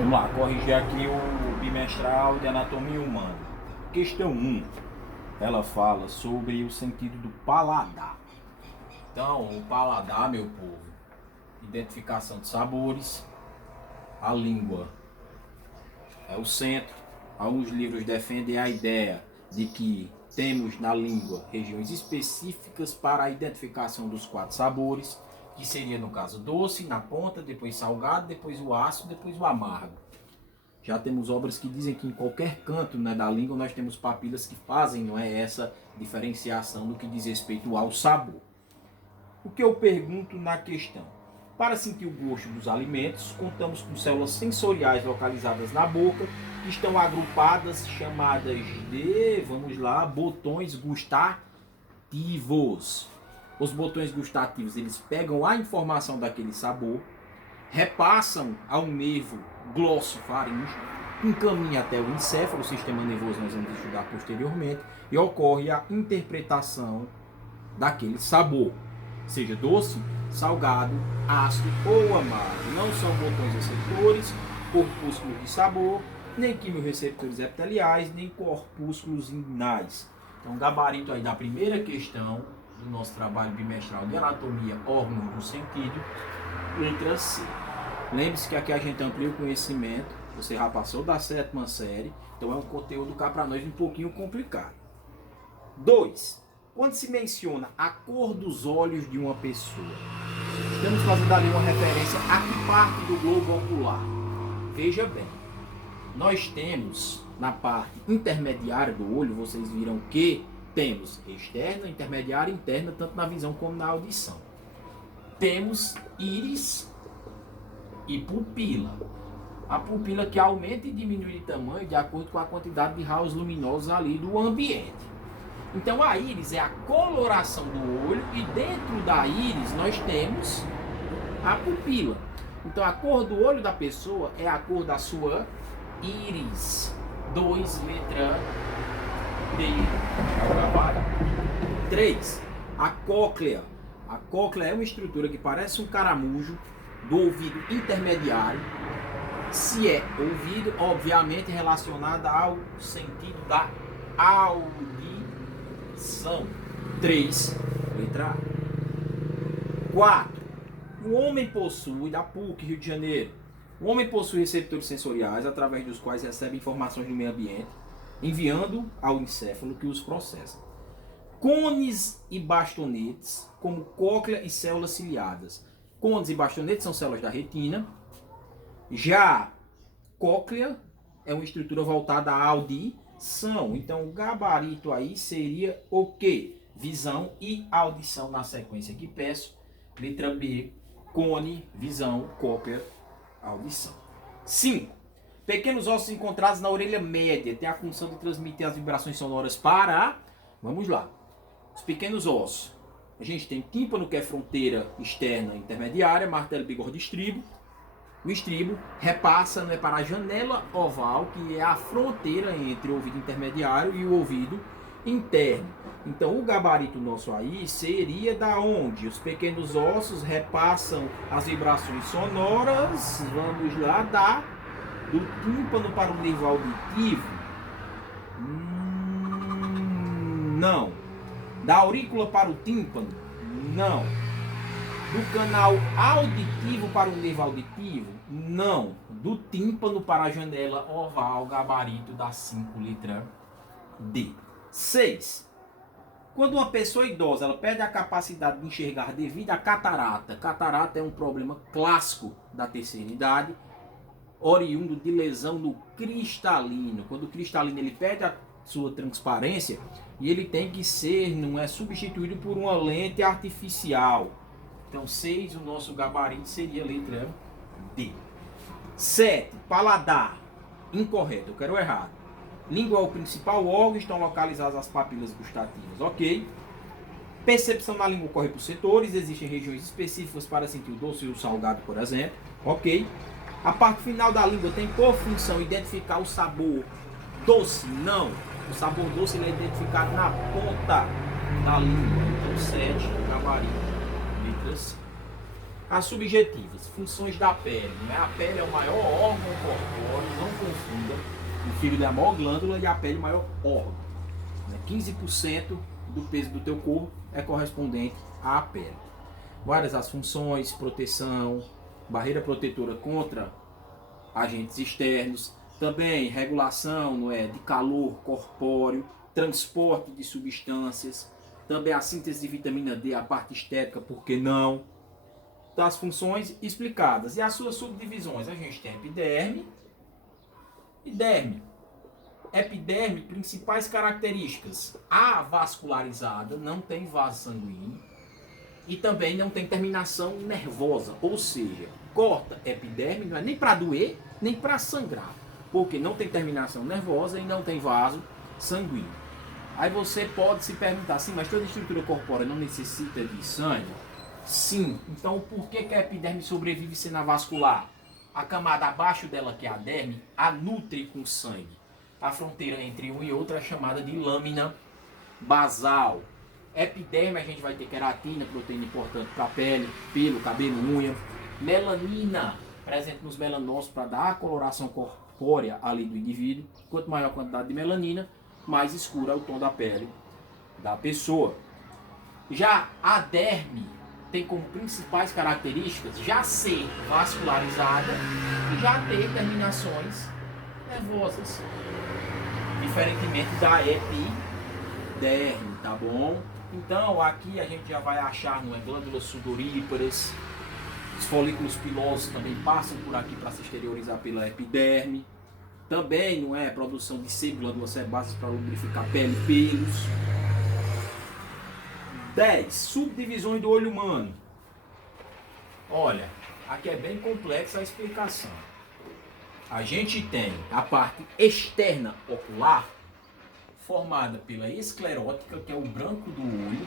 Vamos lá, corrigir aqui o bimestral de anatomia humana. Questão 1, ela fala sobre o sentido do paladar. Então, o paladar, meu povo, identificação de sabores, a língua é o centro. Alguns livros defendem a ideia de que temos na língua regiões específicas para a identificação dos 4 sabores, que seria no caso doce, na ponta, depois salgado, depois o ácido, depois o amargo. Já temos obras que dizem que em qualquer canto, né, da língua nós temos papilas que fazem, não é, essa diferenciação do que diz respeito ao sabor. O que eu pergunto na questão? Para sentir o gosto dos alimentos, contamos com células sensoriais localizadas na boca, que estão agrupadas, chamadas de, vamos lá, botões gustativos. Os botões gustativos, eles pegam a informação daquele sabor, repassam ao nervo glossofaríngeo, encaminha até o encéfalo, o sistema nervoso nós vamos estudar posteriormente, e ocorre a interpretação daquele sabor, seja doce, salgado, ácido ou amargo. Não são botões receptores, corpúsculos de sabor, nem quimiorreceptores epiteliais, nem corpúsculos inguinais. Então, gabarito aí da primeira questão do nosso trabalho bimestral de anatomia, órgãos do sentido, letra C. Lembre-se que aqui a gente amplia o conhecimento, você já passou da 7ª série, então é um conteúdo cá para nós um pouquinho complicado. 2. Quando se menciona a cor dos olhos de uma pessoa, estamos fazendo ali uma referência a que parte do globo ocular. Veja bem, nós temos na parte intermediária do olho, vocês viram que temos externa, intermediária e interna, tanto na visão como na audição. Temos íris e pupila. A pupila que aumenta e diminui de tamanho de acordo com a quantidade de raios luminosos ali do ambiente. Então a íris é a coloração do olho e dentro da íris nós temos a pupila. Então a cor do olho da pessoa é a cor da sua íris. 2, letra D. 3. A cóclea. A cóclea é uma estrutura que parece um caramujo do ouvido intermediário. Se é ouvido, obviamente relacionada ao sentido da audição. 3, letra A. 4. O homem possui, da PUC, Rio de Janeiro, o homem possui receptores sensoriais através dos quais recebe informações do meio ambiente, enviando ao encéfalo que os processa. Cones e bastonetes, como cóclea e células ciliadas. Cones e bastonetes são células da retina. Já cóclea é uma estrutura voltada à audição. Então o gabarito aí seria o quê? Visão e audição na sequência que peço. Letra B, cone, visão, cóclea, audição. 5. Pequenos ossos encontrados na orelha média têm a função de transmitir as vibrações sonoras para... Vamos lá. Os pequenos ossos. A gente tem tímpano, que é fronteira externa intermediária, martelo, bigorna, estribo. O estribo repassa, né, para a janela oval, que é a fronteira entre o ouvido intermediário e o ouvido interno. Então o gabarito nosso aí seria da onde? Os pequenos ossos repassam as vibrações sonoras, vamos lá, do tímpano para o nervo auditivo. Não. Da aurícula para o tímpano? Não. Do canal auditivo para o nervo auditivo? Não. Do tímpano para a janela oval, gabarito da 5, letra D. 6. Quando uma pessoa idosa ela perde a capacidade de enxergar devido à catarata. Catarata é um problema clássico da terceira idade, oriundo de lesão no cristalino. Quando o cristalino ele perde a sua transparência e ele tem que ser, não é, substituído por uma lente artificial. Então 6, o nosso gabarito seria a letra D. 7. Paladar. Incorreto, eu quero errado. Língua é o principal órgão, estão localizadas as papilas gustativas, ok? Percepção na língua ocorre por setores, existem regiões específicas para sentir o doce e o salgado, por exemplo, ok? A parte final da língua tem por função identificar o sabor doce? Não. O sabor doce ele é identificado na ponta da língua. Então 7, gabarito, letra C. As subjetivas, funções da pele. Né? A pele é o maior órgão corpóreo, não confunda. O fígado é a maior glândula e a pele é o maior órgão. 15% do peso do teu corpo é correspondente à pele. Várias as funções, proteção, barreira protetora contra agentes externos, também regulação, não é, de calor corpóreo, transporte de substâncias, também a síntese de vitamina D, a parte estética, por que não? Das funções explicadas. E as suas subdivisões, a gente tem epiderme e derme. Epiderme, principais características: avascularizada, não tem vaso sanguíneo e também não tem terminação nervosa, ou seja, corta epiderme, não é nem para doer, nem para sangrar, porque não tem terminação nervosa e não tem vaso sanguíneo. Aí você pode se perguntar assim, mas toda estrutura corpórea não necessita de sangue? Sim. Então por que a epiderme sobrevive sendo avascular? A camada abaixo dela, que é a derme, a nutre com sangue. A fronteira entre um e outro é chamada de lâmina basal. Epiderme a gente vai ter queratina, proteína importante para a pele, pelo, cabelo, unha. Melanina, presente nos melanócitos para dar a coloração corpórea ali do indivíduo. Quanto maior a quantidade de melanina, mais escura é o tom da pele da pessoa. Já a derme tem como principais características já ser vascularizada e já ter terminações nervosas, diferentemente da epiderme, tá bom? Então aqui a gente já vai achar glândulas sudoríparas, os folículos pilosos também passam por aqui para se exteriorizar pela epiderme. Também não é produção de sebo, glândulas sebáceas para lubrificar pele e pelos. 10. Subdivisões do olho humano. Olha, aqui é bem complexa a explicação. A gente tem a parte externa ocular, formada pela esclerótica, que é o branco do olho,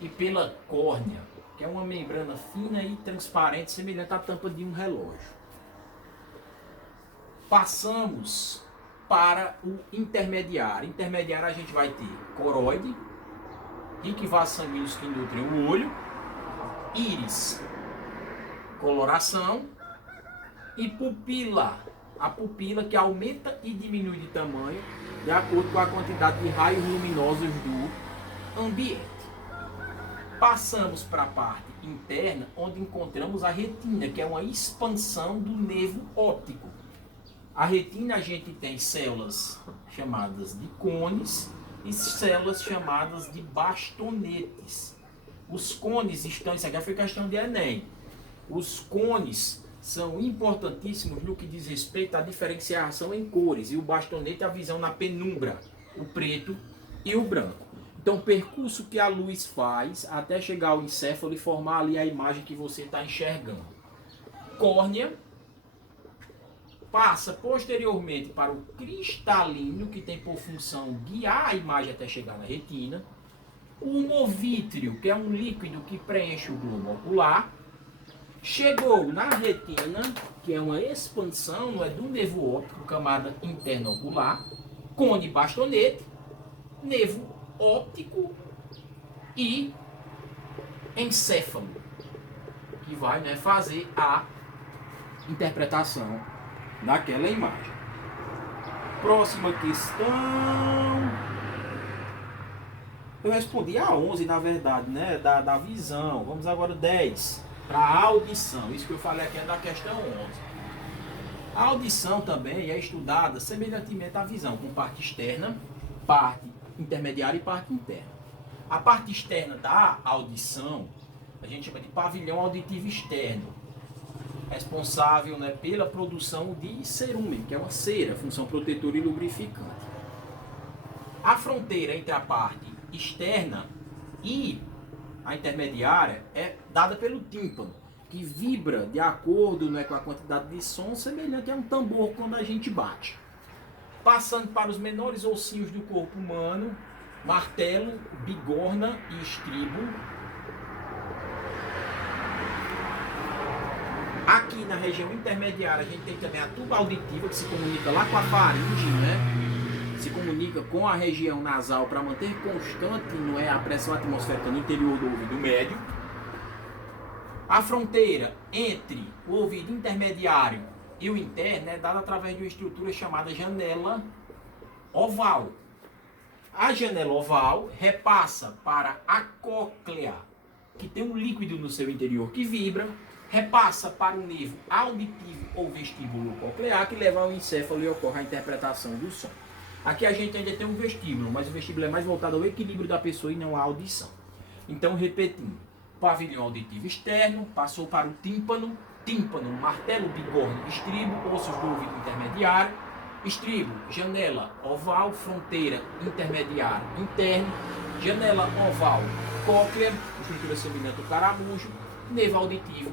e pela córnea, que é uma membrana fina e transparente, semelhante à tampa de um relógio. Passamos para o intermediário. Intermediário a gente vai ter coroide, rico em vasos sanguíneos que nutrem o olho, íris, coloração, e pupila. A pupila que aumenta e diminui de tamanho de acordo com a quantidade de raios luminosos do ambiente. Passamos para a parte interna, onde encontramos a retina, que é uma expansão do nervo óptico. A retina a gente tem células chamadas de cones e células chamadas de bastonetes. Os cones estão, isso aqui foi questão de Enem. Os cones são importantíssimos no que diz respeito à diferenciação em cores, e o bastonete é a visão na penumbra, o preto e o branco. Então o percurso que a luz faz até chegar ao encéfalo e formar ali a imagem que você está enxergando. Córnea passa posteriormente para o cristalino, que tem por função guiar a imagem até chegar na retina. O humovítrio, que é um líquido que preenche o globo ocular, chegou na retina, que é uma expansão, não é, do nervo óptico, camada interna ocular, cone bastonete, nervo óptico e encéfalo, que vai, né, fazer a interpretação daquela imagem. Próxima questão. Eu respondi a 11, na verdade, né, da visão. Vamos agora 10, para a audição. Isso que eu falei aqui é da questão 11. A audição também é estudada semelhantemente à visão, com parte externa, parte intermediária e parte interna. A parte externa da audição a gente chama de pavilhão auditivo externo, responsável, né, pela produção de cerúmen, que é uma cera, função protetora e lubrificante. A fronteira entre a parte externa e a intermediária é dada pelo tímpano, que vibra de acordo, né, com a quantidade de som, semelhante a um tambor quando a gente bate. Passando para os menores ossinhos do corpo humano, martelo, bigorna e estribo. Aqui na região intermediária a gente tem também a tuba auditiva, que se comunica lá com a faringe, né? Se comunica com a região nasal para manter constante, não é, a pressão atmosférica no interior do ouvido médio. A fronteira entre o ouvido intermediário e o interno é dada através de uma estrutura chamada janela oval. A janela oval repassa para a cóclea, que tem um líquido no seu interior que vibra, repassa para o nervo auditivo ou vestíbulo coclear, que leva ao encéfalo e ocorre a interpretação do som. Aqui a gente ainda tem um vestíbulo, mas o vestíbulo é mais voltado ao equilíbrio da pessoa e não à audição. Então, repetindo, pavilhão auditivo externo, passou para o tímpano, tímpano, martelo, bigorna, estribo, ossos do ouvido intermediário, estribo, janela oval, fronteira intermediária, interno, janela oval, cóclea, estrutura semelhante ao caramujo, nervo auditivo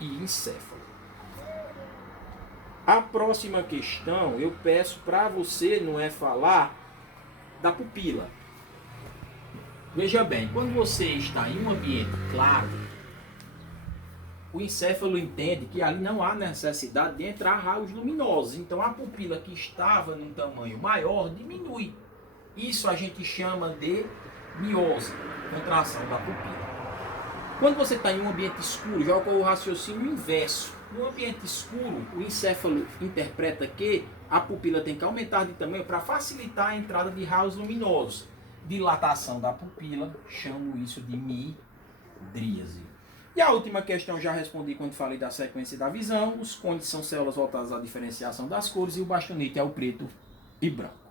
e encéfalo. A próxima questão eu peço para você não é falar da pupila. Veja bem, quando você está em um ambiente claro, o encéfalo entende que ali não há necessidade de entrar raios luminosos. Então a pupila que estava num tamanho maior diminui. Isso a gente chama de miose, contração da pupila. Quando você está em um ambiente escuro, já ocorre o raciocínio inverso. No ambiente escuro, o encéfalo interpreta que a pupila tem que aumentar de tamanho para facilitar a entrada de raios luminosos. Dilatação da pupila, chamo isso de midríase. E a última questão já respondi quando falei da sequência da visão. Os cones são células voltadas à diferenciação das cores e o bastonete é o preto e branco.